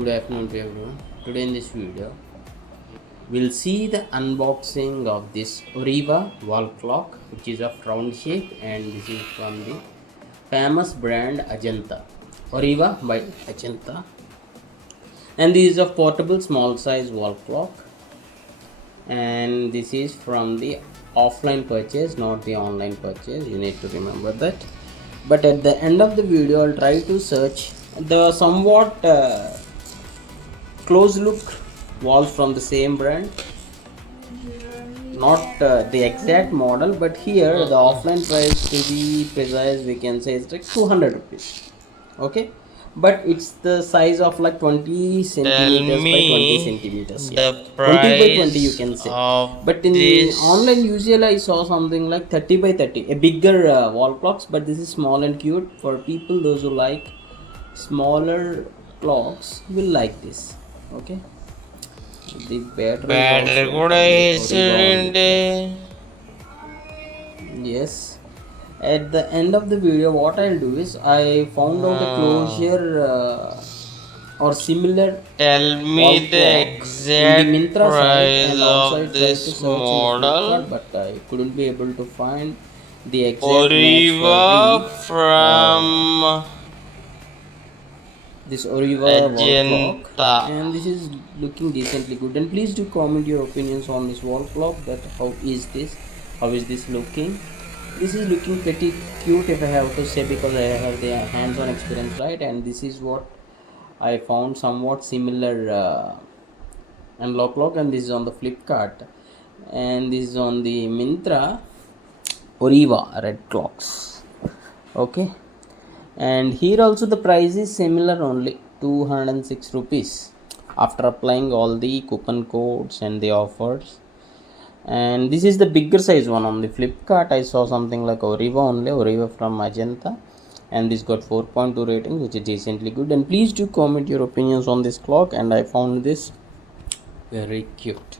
good afternoon to everyone. Today in this video, we'll see the unboxing of this OREVA wall clock, which is of round shape, and this is from the famous brand Ajanta. OREVA by Ajanta, and this is a portable small size wall clock, and this is from the offline purchase, not the online purchase. You need to remember that. But at the end of the video, I'll try to search the somewhat close look walls from the same brand, not the exact model, but here the offline price, to be precise, we can say it's like 200 rupees. Okay, but it's the size of like 20 centimeters by 20 centimeters. Yeah, 20 by 20 you can say. But in online usually I saw something like 30 by 30, a bigger wall clocks, but this is small and cute. For people those who like smaller clocks will like this. Okay, the battery కూడా వేసాడండి. Yes, at the end of the video what I'll do is I found out a closure or similar Tell me the exact price of this model. But I couldn't be able to find the exact OREVA from this OREVA wall clock, and this is looking decently good. And please do comment your opinions on this wall clock, that how is this looking. This is looking pretty cute, if I have to say, because I have the hands-on experience, right? And this is what I found, somewhat similar analog clock, and this is on the Flipkart, and this is on the Myntra OREVA red clocks. Okay, and here also the price is similar, only 206 rupees after applying all the coupon codes and the offers. And this is the bigger size one. On the Flipkart I saw something like OREVA only, OREVA from Ajanta, and this got 4.2 rating, which is decently good. And please do comment your opinions on this clock, and I found this very cute.